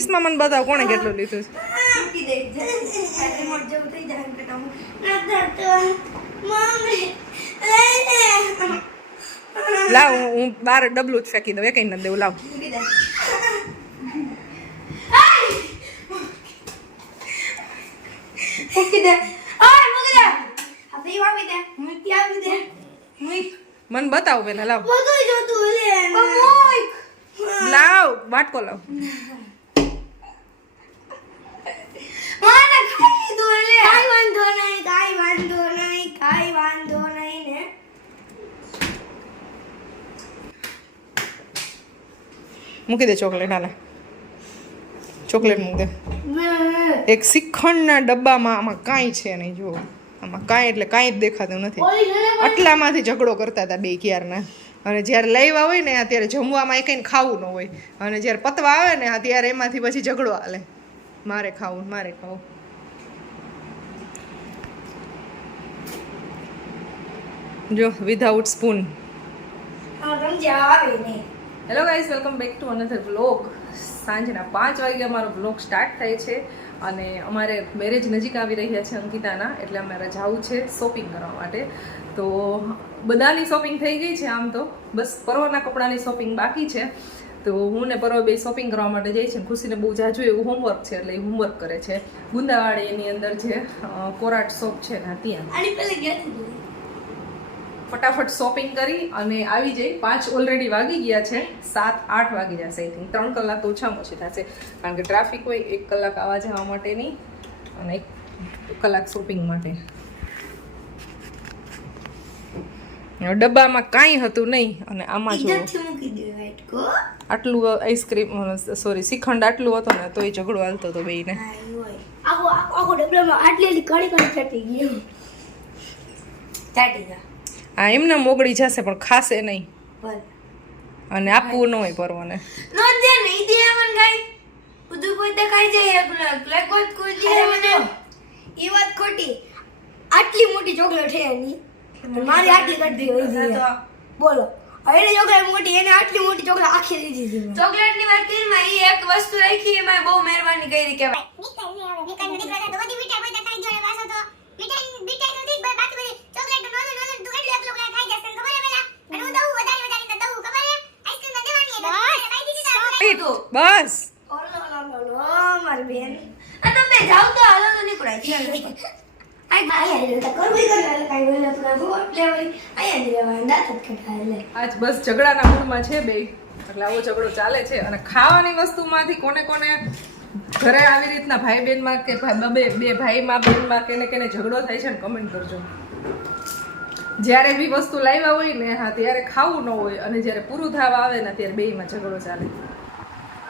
લિસ્ટમાં મને બતાવો કોણે કેટલું લીધું છે. લાવ હું બાર ડબલું જ ફેંકી દઉં, એકઈ નથી દેવું. લાવ મને બતાવો પેલા. લાવ લાવ વાટકો લાવ. મૂકી દે ચોકલેટ. હાલે ચોકલેટ મૂકી દે. એક શ્રીખંડના ડબ્બામાં આમાં કાંઈ છે નહીં. જુઓ આમાં કાંઈ એટલે કાંઈ જ દેખાતું નથી. આટલામાંથી ઝઘડો કરતા હતા બે ક્યારના. અને જ્યારે લાવ્યા હોય ને ત્યારે જમવામાં એ કંઈ ખાવું ન હોય, અને જ્યારે પતવા આવે ને ત્યારે એમાંથી પછી ઝઘડો હાલે, મારે ખાવું મારે ખાવું. જો without spoon. Hello guys, welcome back to another vlog. સાંજના 5 વાગે અમારો વ્લોગ સ્ટાર્ટ થાય છે અને અમારે મેરેજ નજીક આવી રહ્યા છે અંકિતાના, એટલે અમારે જવું છે શોપિંગ કરવા માટે. તો બધાની શોપિંગ થઈ ગઈ છે આમ તો, બસ પર્વના કપડાની શોપિંગ બાકી છે. તો હું ને પર્વ બે શોપિંગ કરવા માટે જઈ છે. ખુશીને બહુ જાજુ એવું હોમવર્ક છે, એટલે એ હોમવર્ક કરે છે. ગુંદાવાડી એની અંદર જે કોરાટ શોપ છે ને ત્યાં ફટાફટ શોપિંગ કરી અને આવી જઈ. 5 ઓલરેડી વાગી ગયા છે, 7-8 વાગી જશે. આઈ થિંક 3 કલાક તો ઓછામાં ઓછી થશે, કારણ કે ટ્રાફિક હોય 1 કલાક આવવા જવા માટેની અને 1 કલાક શોપિંગ માટે. ડબ્બામાં કાંઈ હતું નહીં અને આમાં જો આટલું આઈસ્ક્રીમ સોરી શ્રીખંડ આટલું હતું ને તો એ ઝઘડો હાલતો હતો બેયને. હા એમને મોગળી જશે પણ ખાશે નહીં, અને આપવું ન હોય પરવાને. આટલી મોટી ચોકલેટ છે એની, મારી આટલી કટરી હોય છે. બોલો એને ચોકલેટ મોટી, એને આટલી મોટી ચોકલેટ આખી લીધી છે. ચોકલેટ ની વાત કરી માં ઈ એક વસ્તુ રાખી, એમાં બહુ મહેરબાની કરી કેવાય. બસ મારી બેન તમે જાવ તો હાલો તો નીકળાય છે. આજ બસ ઝઘડાના મૂડમાં છે બે, એટલે આવો ઝઘડો ચાલે છે. અને ખાવાની વસ્તુમાંથી કોને કોને ઘરે આવી રીતના ભાઈ બહેનમાં કે બે ભાઈમાં બહેનમાં કેને કેને ઝઘડો થાય છે ને કમેન્ટ કરજો. જ્યારે બી વસ્તુ લાવ્યા હોય ને હા ત્યારે ખાવું ન હોય, અને જ્યારે પૂરું થવા આવે ને ત્યારે બેયમાં ઝઘડો ચાલે,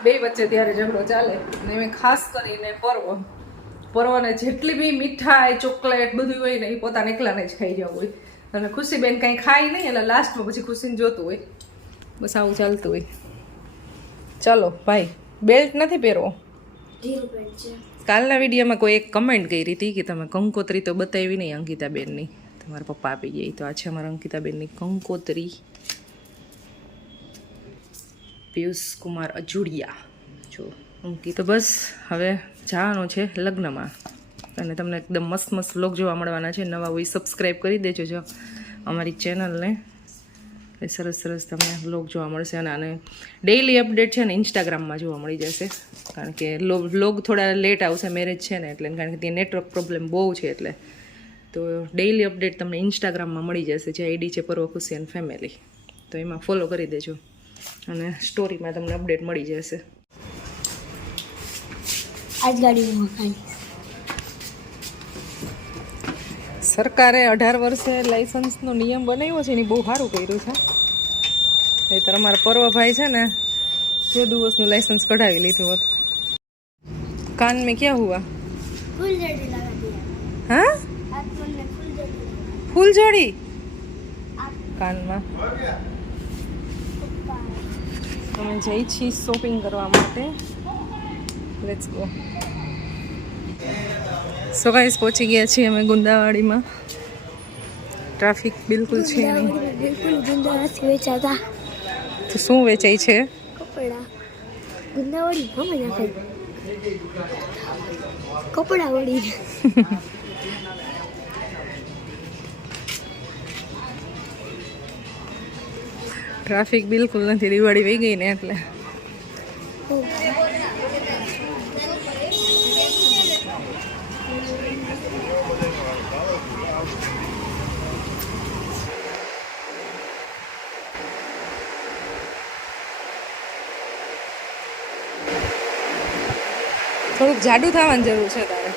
બે વચ્ચે ત્યારે ઝઘડો ચાલે. ને એમાં ખાસ કરીને પર્વને જેટલી બી મીઠાઈ ચોકલેટ બધું હોય ને એ પોતાને એકલાને જ ખાઈ જવું હોય, અને ખુશીબેન કંઈ ખાય નહીં, એટલે લાસ્ટમાં પછી ખુશીને જોતું હોય. બસ આવું ચાલતું હોય. ચાલો ભાઈ, બેલ્ટ નથી પહેરવો. કાલના વિડીયોમાં કોઈ એક કમેન્ટ કરી હતી કે તમે કંકોત્રી તો બતાવી નહીં અંકિતાબેનની, તમારા પપ્પા આપી ગઈ. તો આ છે અમારા અંકિતાબેનની કંકોત્રી. પિયુષ કુમાર અજુડિયા. જો અંકિત તો બસ હવે જવાનું છે લગ્નમાં, અને તમને એકદમ મસ્ત મસ્ત વ્લોગ જોવા મળવાના છે. નવા હોય સબસ્ક્રાઈબ કરી દેજો જો અમારી ચેનલને, એ સરસ સરસ તમને વ્લોગ જોવા મળશે. અને ડેઈલી અપડેટ છે ને ઇન્સ્ટાગ્રામમાં જોવા મળી જશે, કારણ કે વ્લોગ થોડા લેટ આવશે, મેરેજ છે ને એટલે, કારણ કે ત્યાં નેટવર્ક પ્રોબ્લેમ બહુ છે એટલે. તો ડેઈલી અપડેટ તમને ઇન્સ્ટાગ્રામમાં મળી જશે, જે આઈડી છે પર્વ ખુશી એન્ડ ફેમિલી. તો એમાં ફોલો કરી દેજો, અને સ્ટોરીમાં તમને અપડેટ મળી જશે. આજ ગાડીમાં સરકારે 18 વર્ષે લાઇસન્સનો નિયમ બનાવ્યો છે, એની બહુ સારું કર્યું છે. એ તો અમારા પર્વભાઈ છે ને 2 દિવસનું લાઇસન્સ કઢાવી લીધું હોત. કાન મેં ક્યાં હુઆ? હા ફૂલઝડી કાનમાં. અમે જઈ છીએ શોપિંગ કરવા માટે. Let's go. સો ગાઈસ પહોંચી ગયા છીએ અમે ગુંદાવાડીમાં. ટ્રાફિક બિલકુલ છે નહીં. બિલકુલ ગુંદાવાડી વેચાતા. તો શું વેચાય છે? કપડા. ગુંદાવાડી ગમે નાખે. કપડા વળી ટ્રાફિક બિલકુલ નથી, દિવાળી વહી ગઈ ને એટલે. થોડુંક જાડું થવાની જરૂર છે તારે.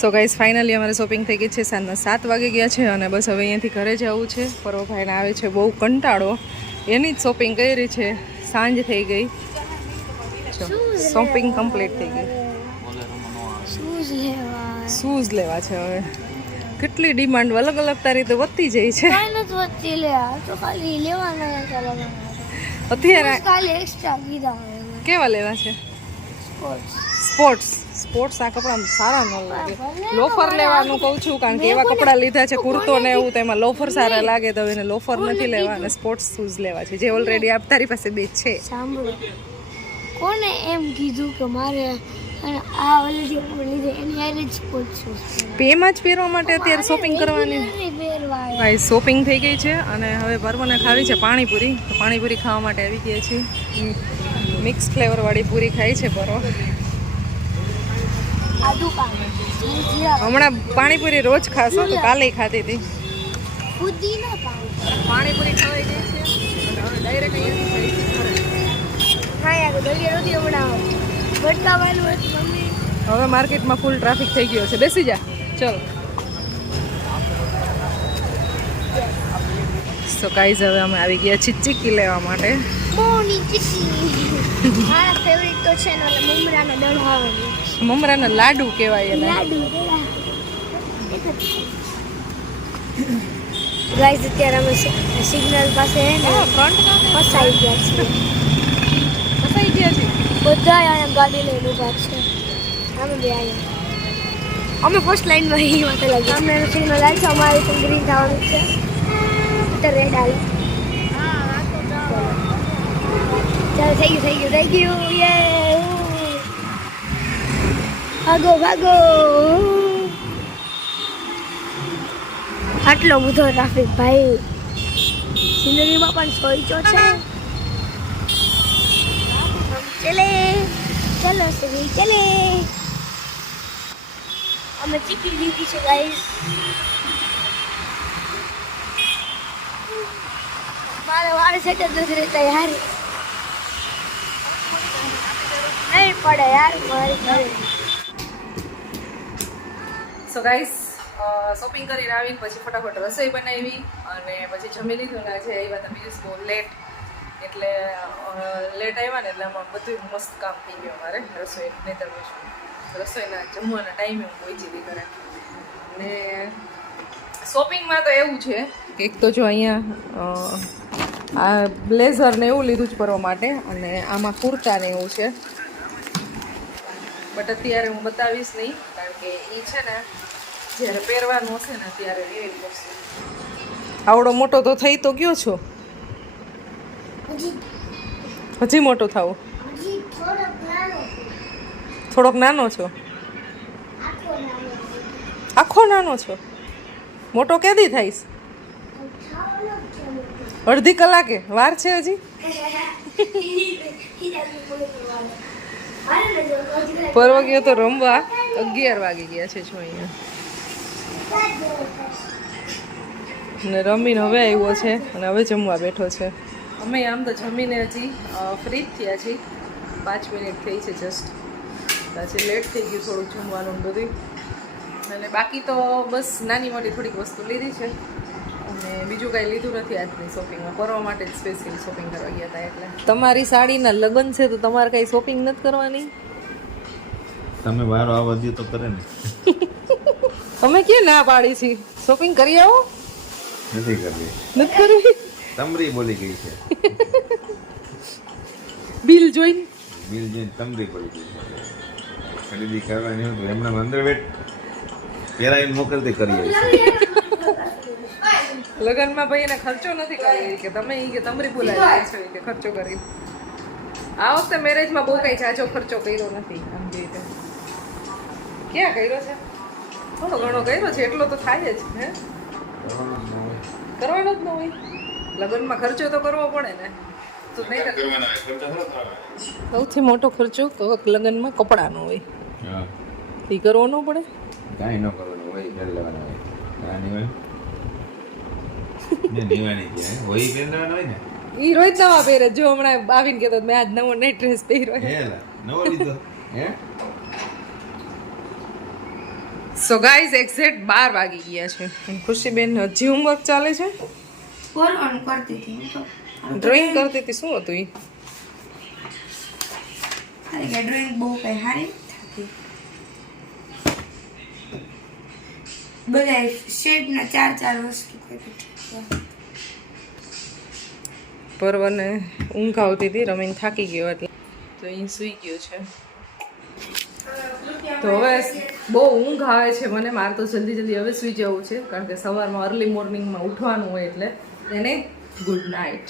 સો ગાઈઝ ફાઇનલી અમારે શોપિંગ થઈ ગઈ છે. સાંજના 7 વાગી ગયા છે અને બસ હવે અહીંયાથી ઘરે જવું છે. પર્વભાઈને આવે છે બહુ કંટાળો, એની જ શોપિંગ કરી છે. સાંજ થઈ ગઈ, શોપિંગ કમ્પ્લીટ થઈ ગઈ. શૂઝ લેવા છે હવે. કેટલી ડિમાન્ડ અલગ અલગ તારી તો વધતી જાય છે. અત્યારે કેવા લેવા છે? સ્પોર્ટ્સ આ કપડા સારા ન લાગે. લોફર લેવાનું કહું છું, કારણ કે એવા કપડા લીધા છે કુર્તો ને એવું, તો એમાં લોફર સારા લાગે, તો એને લોફર નથી લેવા અને સ્પોર્ટ્સ શૂઝ લેવા છે, જે ઓલરેડી આપ તારી પાસે બે છે. સાંભળો, કોને એમ કીધું કે મારે આ ઓલી જે લીધે એની હારે જ સ્પોર્ટ્સ શૂઝ એમાં જ પહેરવા માટે અત્યારે શોપિંગ કરવાની. ભાઈ શોપિંગ થઈ ગઈ છે અને હવે પર્વને ખાવી છે પાણીપુરી. તો પાણીપુરી ખાવા માટે આવી ગયા છીએ. મિક્સ ફ્લેવર વાળી પૂરી ખાઈ છે પર્વ. હમણાં પાણીપુરી રોજ ખાશો? તો કાલે ખાતી હતી. પાણીપુરી ખવાઈ ગઈ છે અને ડાયરેક્ટ હવે માર્કેટમાં ફૂલ ટ્રાફિક થઈ ગયો છે. બેસી જા, ચલો. સો ગાઈઝ હવે અમે આવી ગયા છીએ ચીક્કી લેવા માટે. મમરાના લાડુ કહેવાય એને. ગાઈઝ અત્યારે અમે સિગ્નલ પાસે ફસાઈ ગયા છીએ. ફસાઈ ગયા છે બધા અહીંયા ગાડી લઈને ઉભા છે. અમે બે અહીંયા અમે ફર્સ્ટ લાઈનમાં અહીં માટે લાગી. અમને સિગ્નલ લાઈટ છે, અમારે તો ગ્રીન થવાનું છે, તો રેડ આવી. ચાલો થઈ ગયું યે. ભાગો આટલો બધો ટ્રાફિક ભાઈ. સિનરીમાં પણ સોઈચો છે. ચલો સવી ચલે. અમે ચીકી લીધી છે ગાઈસ. મારે વાળ સેટ જ નથી રહેતા યાર. નહીં પડે યાર મારી ઘરે. સો ગાઈસ શોપિંગ કરીને આવીને પછી ફટાફટ રસોઈ બનાવી અને પછી જમી લીધું ને આજે આવ્યા હતા બીજું બહુ લેટ, એટલે લેટ આવ્યા ને એટલે આમાં બધું મસ્ત કામ થઈ ગયું અમારે. રસોઈ નહીતર રસોઈના જમવાના ટાઈમે હું પહોંચી હતી ઘરે. ને શોપિંગમાં તો એવું છે કે એક તો જો અહીંયા આ બ્લેઝર ને એવું લીધું જ કરવા માટે, અને આમાં કુર્તા ને એવું છે, બટ અત્યારે હું બતાવીશ નહીં, કારણ કે એ છે ને જ્યારે પહેરવાનું હશે ને ત્યારે રિવીલ કરશે. આવડો મોટો તો થઈ તો ગયો છો, હજી મોટો થાવ? થોડોક નાનો છો? આખો નાનો છો? મોટો ક્યાંથી થઈશ? અડધી કલાકે વાર છે હજી. પરવા ગયો તો રમવા, 11 વાગી ગયા છે જો અહીંયા, ને રમીને હવે આવ્યો છે અને હવે જમવા બેઠો છે. અમે આમ તો જમીને હજી ફ્રી જ થયા છીએ, 5 મિનિટ થઈ છે જસ્ટ. પછી લેટ થઈ ગયું થોડુંક જમવાનું બધું, અને બાકી તો બસ નાની મોટી થોડીક વસ્તુ લીધી છે અને બીજું કાંઈ લીધું નથી આજની શોપિંગમાં. કરવા માટે જ સ્પેશિયલ શોપિંગ કરવા ગયા હતા. એટલે તમારી સાડીના લગ્ન છે તો તમારે કાંઈ શોપિંગ નથી કરવાની? તમે બહાર આવવા દો તો કરે ને. અમે ક્યાં ના પાડી છે? શોપિંગ કરી આવો. નથી કરવી. નથી કરવી? તમરી બોલી ગઈ છે. બિલ જોઈને તમરી બોલી ગઈ છે. ખરીદી કરવાની હતું એમના અંદર વેટ પહેરાવીને મોકલતી કરી આવી. લગનમાં ભાઈ એને ખર્ચો નથી કર્યો કે તમે ઈ કે તમરી બોલાવી છો કે ખર્ચો કરી. આ વખતે મેરેજમાં બહુ કઈ જાજો ખર્ચો કર્યો નથી આમ જે રીતે. ક્યાં કર્યો છે? થોડો ઘણો કર્યો છે, એટલો તો થાય જ હે. કરવાનો જ ન હોય. લગ્નમાં ખર્ચો તો કરવો પડે ને. તો નહીં સૌથી મોટો ખર્ચો લગ્નમાં કપડાનો હોય. હા એ કરવો ન પડે. કાંઈ ન કરવાનું હોય પહેર લેવાના હોય ના નહીં હોય ને નીવાની છે હોય પહેર લેવાના હોય ને ઈ રોજ નવા પહેરે. જો હમણાં આવીને કહેતો મેં આજ નવો નેટ ડ્રેસ પહેર્યો હે લા નવો લીધો હે સો ગાઈઝ એક્ઝેક્ટ 12 વાગી ગયા છે. ખુશીબેન હજી હોમવર્ક ચાલે છે. કોણ કરતી હતી હું તો ડ્રોઈંગ કરતી હતી. શું હતું ઈ? અરે કે ડ્રોઈંગ બહુ કઈ હારી થતી. બધા શેડના ચાર વસ્તુ કરી. પર્વને ઊંઘ આવતી હતી, રમીને થાકી ગયો એટલે તો અહીં સૂઈ ગયો છે. તો હવે બહુ ઊંઘ આવે છે મને. મારે તો જલ્દી હવે સૂઈ જવું છે કારણ કે સવારમાં અર્લી મોર્નિંગમાં ઉઠવાનું હોય એટલે એને ગુડ નાઇટ.